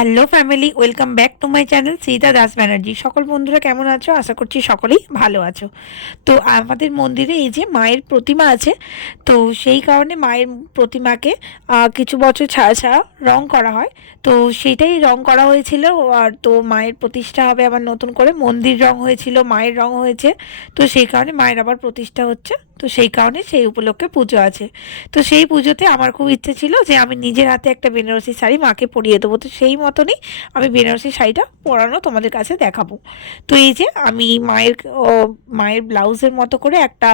Hello family, welcome back to my channel Sita Das Banerjee. সকল বন্ধুরা কেমন আছো? আশা করছি সকলেই ভালো আছো। তো আমাদের মন্দিরে এই যে মায়ের প্রতিমা আছে, তো সেই কারণে মায়ের প্রতিমাকে কিছু বছর ছাড়া ছাড়া রং করা হয়। তো সেটাই রং করা হয়েছিল। আর তো মায়ের প্রতিষ্ঠা হবে আবার নতুন করে। মন্দির রং হয়েছিল, মায়ের রং হয়েছে, তো সেই কারণে মায়ের আবার প্রতিষ্ঠা হচ্ছে। তো সেই কারণে সেই উপলক্ষে পুজো আছে। তো সেই পুজোতে আমার খুব ইচ্ছে ছিল যে আমি নিজের হাতে একটা বেনারসি শাড়ি মাকে পরিয়ে দেবো। তো সেই মতনই আমি বেনারসি শাড়িটা পরানো তোমাদের কাছে দেখাবো। তো এই যে আমি মায়ের ব্লাউজের মতো করে একটা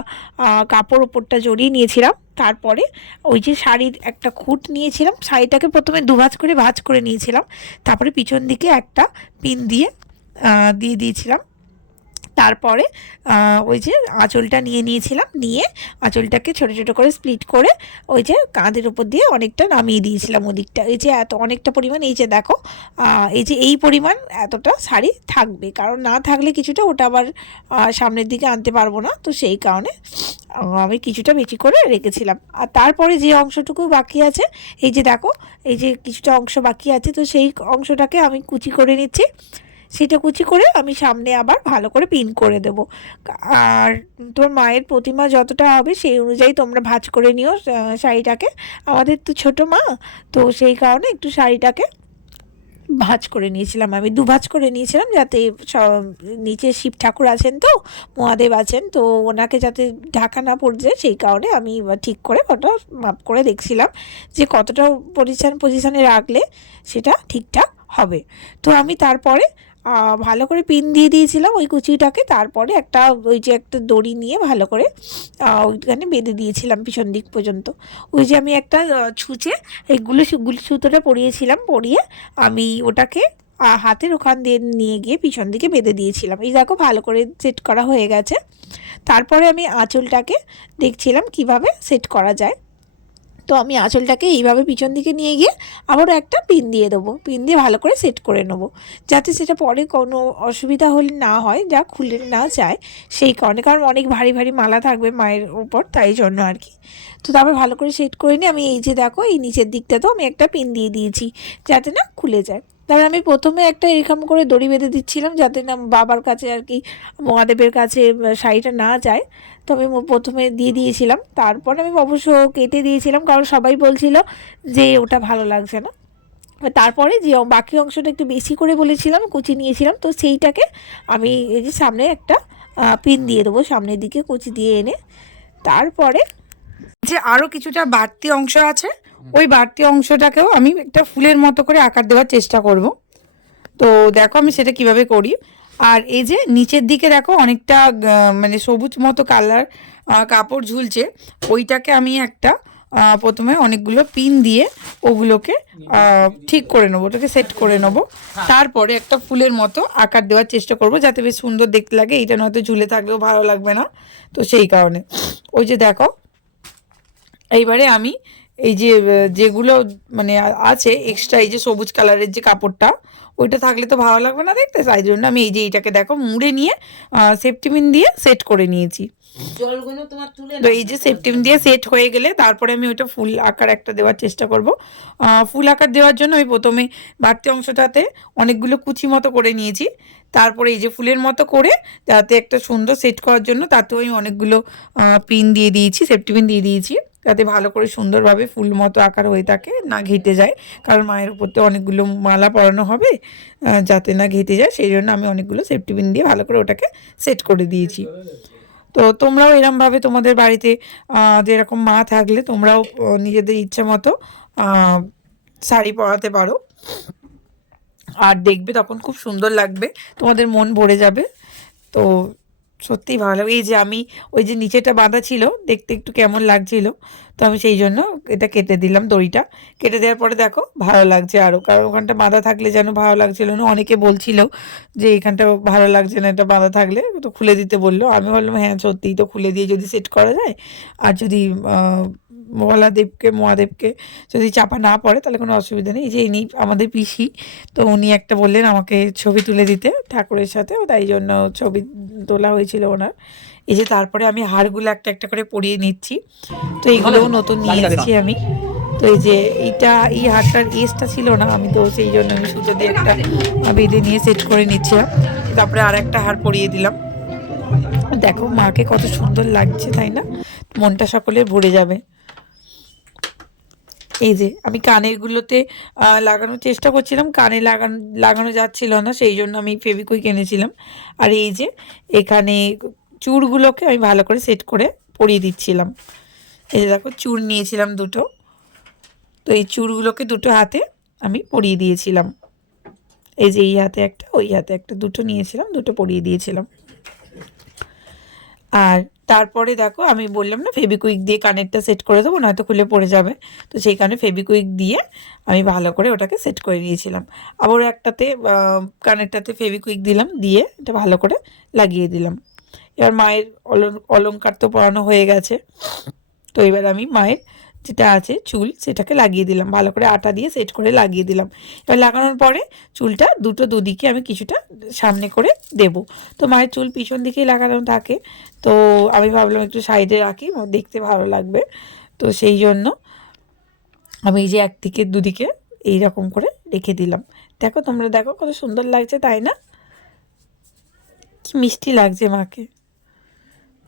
কাপড় ওপরটা জড়িয়ে নিয়েছিলাম। তারপরে ওই যে শাড়ির একটা খুঁট নিয়েছিলাম, শাড়িটাকে প্রথমে দুভাঁজ করে ভাঁজ করে নিয়েছিলাম। তারপরে পিছন দিকে একটা পিন দিয়ে দিয়ে দিয়েছিলাম। তারপরে ওই যে আঁচলটা নিয়ে নিয়েছিলাম, নিয়ে আঁচলটাকে ছোটো ছোটো করে স্প্লিট করে ওই যে কাঁধের উপর দিয়ে অনেকটা নামিয়ে দিয়েছিলাম ওদিকটা। এই যে এত অনেকটা পরিমাণ, এই যে দেখো, এই যে এই পরিমাণ এতটা শাড়ি থাকবে, কারণ না থাকলে কিছুটা ওটা আবার সামনের দিকে আনতে পারবো না। তো সেই কারণে আমি কিছুটা বেশি করে রেখেছিলাম। আর তারপরে যে অংশটুকু বাকি আছে, এই যে দেখো, এই যে কিছুটা অংশ বাকি আছে, তো সেই অংশটাকে আমি কুচি করে নিচ্ছি। সেটা কুচি করে আমি সামনে আবার ভালো করে পিন করে দেব। আর তোমার মায়ের প্রতিমা যতটা হবে সেই অনুযায়ী তোমরা ভাঁজ করে নিও শাড়িটাকে। আমাদের তো ছোটো মা, তো সেই কারণে একটু শাড়িটাকে ভাঁজ করে নিয়েছিলাম, আমি দুভাঁজ করে নিয়েছিলাম, যাতে নিচে শিব ঠাকুর আছেন, তো মহাদেব আছেন, তো ওনাকে যাতে ঢাকা না পড়ে যায়, সেই কারণে আমি ঠিক করে ওটা মাপ করে দেখছিলাম যে কতটা পজিশানে রাখলে সেটা ঠিকঠাক হবে। তো আমি তারপরে ভালো করে পিন দিয়ে দিয়েছিলাম ওই কুচিটাকে। তারপরে ওই যে একটা দড়ি নিয়ে ভালো করে ওইখানে বেঁধে দিয়েছিলাম পিছন দিক পর্যন্ত। ওই যে আমি একটা ছুঁচে এই গুলি সুতোটা পরিয়েছিলাম, পরিয়ে আমি ওটাকে হাতের ওখান দিয়ে নিয়ে গিয়ে পিছন দিকে বেঁধে দিয়েছিলাম। এই দেখো ভালো করে সেট করা হয়ে গেছে। তারপরে আমি আঁচলটাকে দেখছিলাম কিভাবে সেট করা যায়। তো আমি আঁচলটাকে এইভাবে পিছন দিকে নিয়ে গিয়ে আবারও একটা পিন দিয়ে দেবো, পিন দিয়ে ভালো করে সেট করে নেবো, যাতে সেটা পরে কোনো অসুবিধা হলে না হয়, যা খুলে না যায় সেই কারণে, কারণ অনেক ভারী ভারী মালা থাকবে মায়ের ওপর, তাই জন্য আর কি। তো তারপর ভালো করে সেট করে নিয়ে আমি এই যে দেখো, এই নিচের দিকটাতেও আমি একটা পিন দিয়ে দিয়েছি যাতে না খুলে যায়। তারপর আমি প্রথমে একটা এরকম করে দড়ি বেঁধে দিচ্ছিলাম যাতে না বাবার কাছে আর কি, মহাদেবের কাছে শাড়িটা না যায়। তো আমি প্রথমে দিয়ে দিয়েছিলাম, তারপরে আমি অবশ্য কেটে দিয়েছিলাম, কারণ সবাই বলছিল যে ওটা ভালো লাগছে না। তারপরে যে বাকি অংশটা একটু বেশি করে বলেছিলাম, কুচি নিয়েছিলাম, তো সেইটাকে আমি এই যে সামনে একটা পিন দিয়ে দেবো, সামনের দিকে কুচি দিয়ে এনে। তারপরে যে আরও কিছুটা বাড়তি অংশ আছে, ওই বাড়তি অংশটাকেও আমি একটা ফুলের মতো করে আকার দেওয়ার চেষ্টা করব। তো দেখো আমি সেটা কিভাবে করি। আর এই যে নিচের দিকে দেখো অনেকটা মানে সবুজ মতো কালার কাপড় ঝুলছে, ওইটাকে আমি একটা প্রথমে অনেকগুলো পিন দিয়ে ওগুলোকে ঠিক করে নেবো, ওটাকে সেট করে নেবো। তারপরে একটা ফুলের মতো আকার দেওয়ার চেষ্টা করব, যাতে বেশ সুন্দর দেখতে লাগে। এইটা নয়তো ঝুলে থাকলেও ভালো লাগবে না, তো সেই কারণে। ওই যে দেখো, এইবারে আমি এই যে যেগুলো মানে আছে এক্সট্রা, এই যে সবুজ কালারের যে কাপড়টা, ওইটা থাকলে তো ভালো লাগবে না দেখতে, তাই জন্য আমি এই যে এইটাকে দেখো মুড়ে নিয়ে সেফটি পিন দিয়ে সেট করে নিয়েছি। তো এই যে সেফটি পিন দিয়ে সেট হয়ে গেলে তারপরে আমি ওইটা ফুল আকার একটা দেওয়ার চেষ্টা করব। ফুল আকার দেওয়ার জন্য আমি প্রথমে বাড়তি অংশটাতে অনেকগুলো কুচি মতো করে নিয়েছি। তারপরে এই যে ফুলের মতো করে যাতে একটা সুন্দর সেট করার জন্য তাতেও আমি অনেকগুলো পিন দিয়ে দিয়েছি, সেফটি পিন দিয়ে দিয়েছি, যাতে ভালো করে সুন্দরভাবে ফুল মতো আকার হয়ে থাকে, না ঘেঁটে যায়। কারণ মায়ের উপর তো অনেকগুলো মালা পরানো হবে, যাতে না ঘেঁটে যায়, সেই জন্য আমি অনেকগুলো সেফটি পিন দিয়ে ভালো করে ওটাকে সেট করে দিয়েছি। তো তোমরাও এরমভাবে তোমাদের বাড়িতে যেরকম মা থাকলে তোমরাও নিজেদের ইচ্ছা মতো শাড়ি পরাতে পারো, আর দেখবে তখন খুব সুন্দর লাগবে, তোমাদের মন ভরে যাবে। তো সত্যিই ভালো লাগে। এই যে আমি ওই যে নিচেটা বাঁধা ছিল, দেখতে একটু কেমন লাগছিল, তো আমি সেই জন্য এটা কেটে দিলাম, দড়িটা কেটে দেওয়ার পরে দেখো ভালো লাগছে আরও, কারণ ওখানটা বাঁধা থাকলে যেন ভালো লাগছিল না। অনেকে বলছিল যে এখানটা ভালো লাগছে না এটা বাঁধা থাকলে, তো খুলে দিতে বললো। আমি বললাম হ্যাঁ সত্যিই তো, খুলে দিয়ে যদি সেট করা যায়, আর যদি মহাদেবকে যদি চাপা না পড়ে তাহলে কোনো অসুবিধা নেই। এই যে ইনি আমাদের পিসি, তো উনি একটা বললেন আমাকে ছবি তুলে দিতে ঠাকুরের সাথে, তাই জন্য ছবি তোলা হয়েছিল ওনার। এই যে তারপরে আমি হারগুলো একটা একটা করে পরিয়ে নিচ্ছি। তো এইগুলোও নতুন নিয়ে এসেছি আমি। তো এই যে এই হারটার এজটা ছিল না, আমি তো সেই জন্য আমি সুতো দিয়ে একটা বেঁধে নিয়ে সেট করে নিচ্ছিলাম। তারপরে আর একটা হার পরিয়ে দিলাম। দেখো মাকে কত সুন্দর লাগছে, তাই না? মনটা সকলের ভরে যাবে। এই যে আমি কানেরগুলোতে লাগানোর চেষ্টা করছিলাম, কানে লাগানো যাচ্ছিল না, সেই জন্য আমি ফেভিকুইক এনেছিলাম। আর এই যে এখানে চূড়গুলোকে আমি ভালো করে সেট করে পরিয়ে দিচ্ছিলাম। এই যে দেখো চূড় নিয়েছিলাম দুটো, তো এই চূড়গুলোকে দুটো হাতে আমি পরিয়ে দিয়েছিলাম। এই যে এই হাতে একটা, ওই হাতে একটা, দুটো নিয়েছিলাম, দুটো পরিয়ে দিয়েছিলাম। আর তারপরে দেখো আমি বললাম না ফেভিকুইক দিয়ে কানেরটা সেট করে দেবো, নয়তো খুলে পড়ে যাবে। তো সেই কারণে ফেভিকুইক দিয়ে আমি ভালো করে ওটাকে সেট করে দিয়েছিলাম। আবার একটাতে কানেরটাতে ফেভিকুইক দিলাম, দিয়ে এটা ভালো করে লাগিয়ে দিলাম। এবার মায়ের অলংকার তো পরানো হয়ে গেছে। তো এবার আমি মায়ের যেটা আছে চুল, সেটাকে লাগিয়ে দিলাম, ভালো করে আটা দিয়ে সেট করে লাগিয়ে দিলাম। এবার লাগানোর পরে চুলটা দুদিকে আমি কিছুটা সামনে করে দেব। তো মায়ের চুল পিছন দিকেই লাগানো থাকে, তো আমি ভাবলাম একটু সাইডে রাখি, দেখতে ভালো লাগবে। তো সেই জন্য আমি এই যে একদিকে দুদিকে এইরকম করে রেখে দিলাম। দেখো তোমরা দেখো কত সুন্দর লাগছে, তাই না? কি মিষ্টি লাগছে মাকে।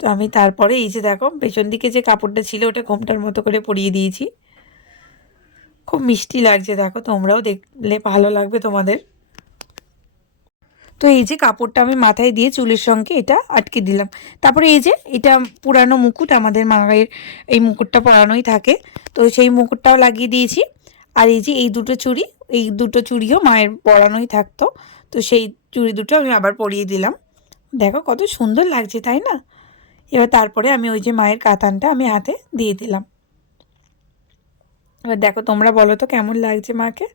তো আমি তারপরে এই যে দেখো পেছন দিকে যে কাপড়টা ছিল ওটা ঘোমটার মতো করে পরিয়ে দিয়েছি। খুব মিষ্টি লাগছে, দেখো তোমরাও দেখলে ভালো লাগবে তোমাদের। তো এই যে কাপড়টা আমি মাথায় দিয়ে চুলের সঙ্গে এটা আটকে দিলাম। তারপরে এই যে এটা পুরানো মুকুট, আমাদের মায়ের এই মুকুটটা পরানোই থাকে, তো সেই মুকুটটাও লাগিয়ে দিয়েছি। আর এই যে এই দুটো চুড়িও মায়ের পরানোই থাকতো, তো সেই চুড়ি দুটো আমি আবার পরিয়ে দিলাম। দেখো কত সুন্দর লাগছে, তাই না? এবার তারপরে আমি ওই যে মায়ের কাতানটা আমি হাতে দিয়ে দিলাম। এবার দেখো তোমরা বলো তো কেমন লাগছে মাকে।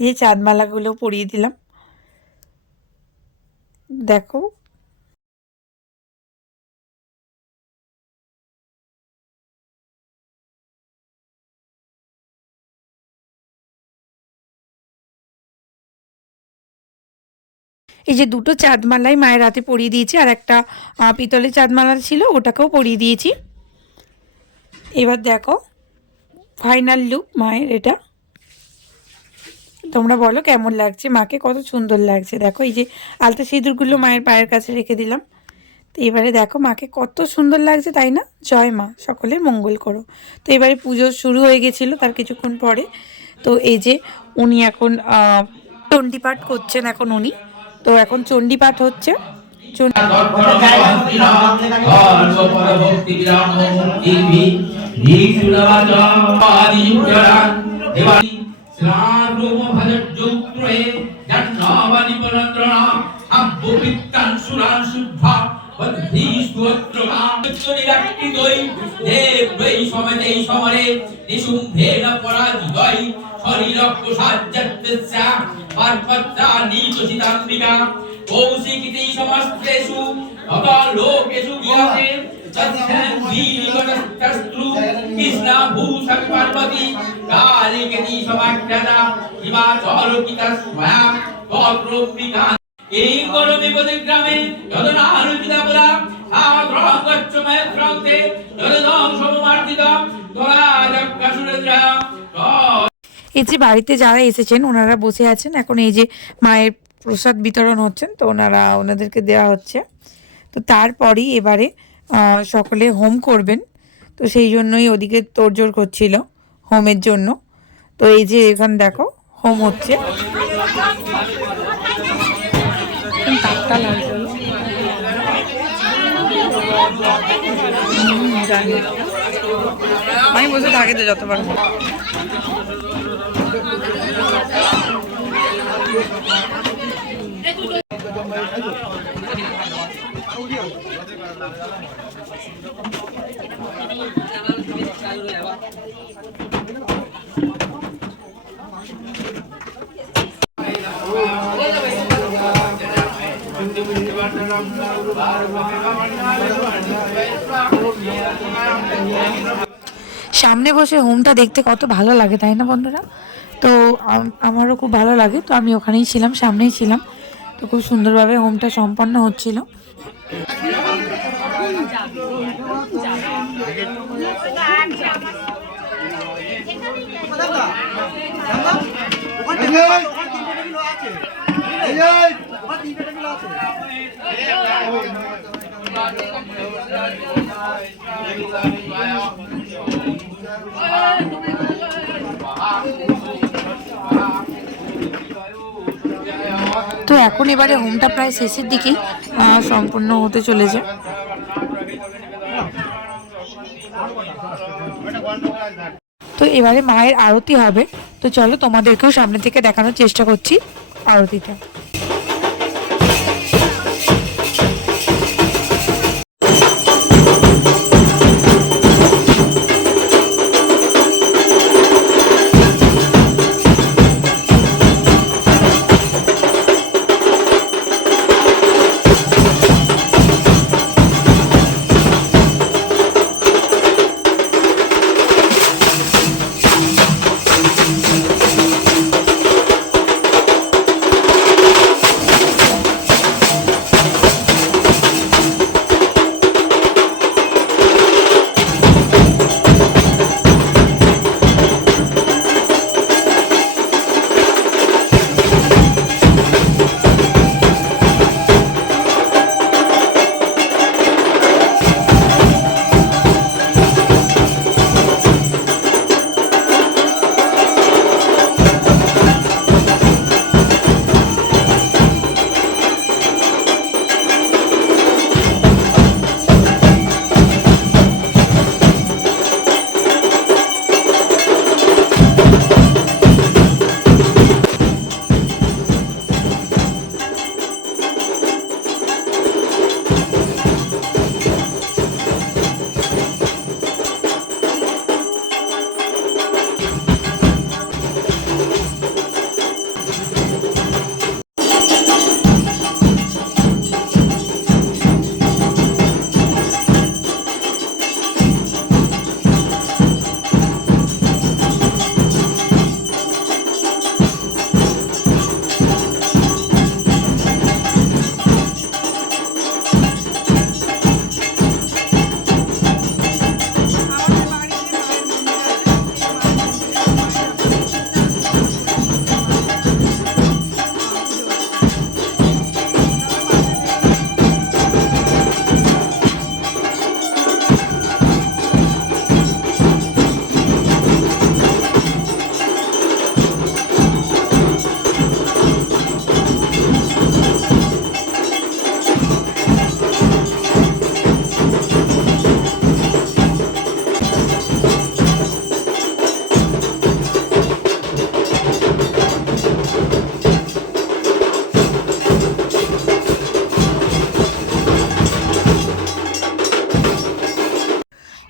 এই যে চাঁদমালাগুলো পরিয়ে দিলাম, দেখো। এই যে দুটো চাঁদমালাই মায়ের হাতে পরিয়ে দিয়েছি, আর একটা পিতলের চাঁদমালা ছিল ওটাকেও পরিয়ে দিয়েছি। এবার দেখো ফাইনাল লুক মায়ের এটা। তোমরা বলো কেমন লাগছে মাকে, কত সুন্দর লাগছে। দেখো এই যে আলতা সিঁদুরগুলো মায়ের পায়ের কাছে রেখে দিলাম। তো এবারে দেখো মাকে কত সুন্দর লাগছে, তাই না? জয় মা, সকলের মঙ্গল করো। তো এবারে পুজো শুরু হয়ে গেছিলো তার কিছুক্ষণ পরে। তো এই যে উনি এখন চণ্ডীপাঠ করছেন, এখন উনি তো এখন চণ্ডীপাঠ হচ্ছে। কৌশিকিতি সমস্তেষু অকালোকেষু গিয়াতে তৎক্ষণ বীরগণস্তস্ত্রু কৃষ্ণা ভূষক পার্বতী কালিকেতি সমাখ্যাতা হিমাচলকিতা স্বয়া তত্রবিকা এই করবি গ্রামে যদনারুচিতা বলা আগ্রহগচ্ছ মেত্রান্তে যদদং সমমার্জিতা তোরাজক্কাসুরেন্দ্রা। এই যে বাড়িতে যারা এসেছেন ওনারা বসে আছেন, এখন এই যে মায়ের প্রসাদ বিতরণ হচ্ছেন, তো ওনাদেরকে দেওয়া হচ্ছে। তো তারপরেই এবারে সকলে হোম করবেন, তো সেই জন্যই ওদিকে তোড়জোড় করছিল হোমের জন্য। তো এই যে এখানে দেখো হোম হচ্ছে। আমি বসে থাকে তো যতবার। সামনে বসে হোমটা দেখতে কত ভালো লাগে, তাই না বন্ধুরা? তো আমারও খুব ভালো লাগে, তো আমি ওখানেই ছিলাম, সামনেই ছিলাম। তো খুব সুন্দরভাবে হোমটা সম্পন্ন হচ্ছিল। তো এখন এবারে হোমটা প্রায় শেষের দিকেই সম্পূর্ণ হতে চলেছে। তো এবারে মায়ের আরতি হবে, তো চলো তোমাদেরকেও সামনে থেকে দেখানোর চেষ্টা করছি আরতিটা।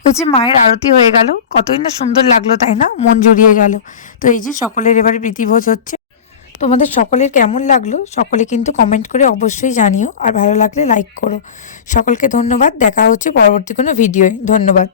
এই যে মায়ের আরতি হয়ে গেল, কতই না সুন্দর লাগলো তাই না, মন জুড়িয়ে গেল। তো এই যে সকলের এবারে প্রীতিভোজ হচ্ছে। তোমাদের সকলের কেমন লাগলো সকলে কিন্তু কমেন্ট করে অবশ্যই জানিও, আর ভালো লাগলে লাইক করো। সকলকে ধন্যবাদ, দেখা হচ্ছে পরবর্তী কোনো ভিডিওয়। ধন্যবাদ।